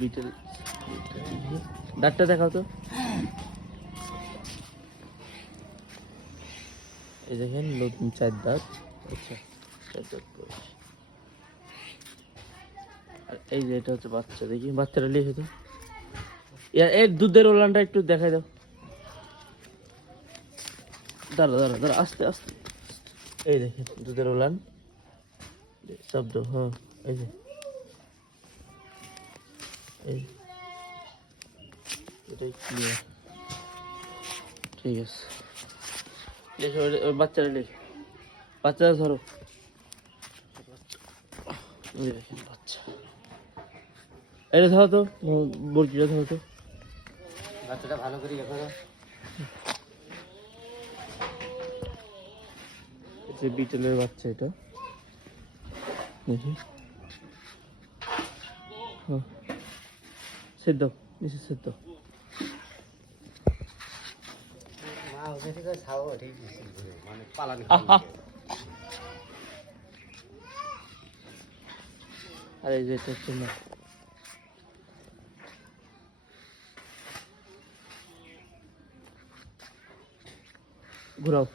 Betel দাঁতটা দেখাও তো। এই দেখেন নতুন 4 দাঁত। আচ্ছা 4 দাঁত বয়স। আর এই যে এটা হচ্ছে বাচ্চা, দেখি বাচ্চাটা লিখে তো। এর দুধের ওলানটা একটু দেখাই দাও। দাঁড়া দাঁড়া দাঁড়া, আস্তে আস্তে। এই দেখেন দুধের ওলান শব্দ। হ্যাঁ এই যে এই এটাই ক্লিয়ার। ঠিক আছে, লেখো ওই বাচ্চাটা লেখো। বাচ্চাটা ধরো। এই দেখেন বাচ্চা। এটা ধরো তো, বরকিটা ধরো তো। বাচ্চাটা ভালো করে দেখো তো। যে বিটেলের বাচ্চা এটা দেখি। হ্যাঁ সেদ্ধ নিচে সেদ্ধ। মা ওকে ঠিক আছে খাও, ঠিক মানে পালান আহা, আর এই যে এটা হচ্ছে না। ঘুরাও।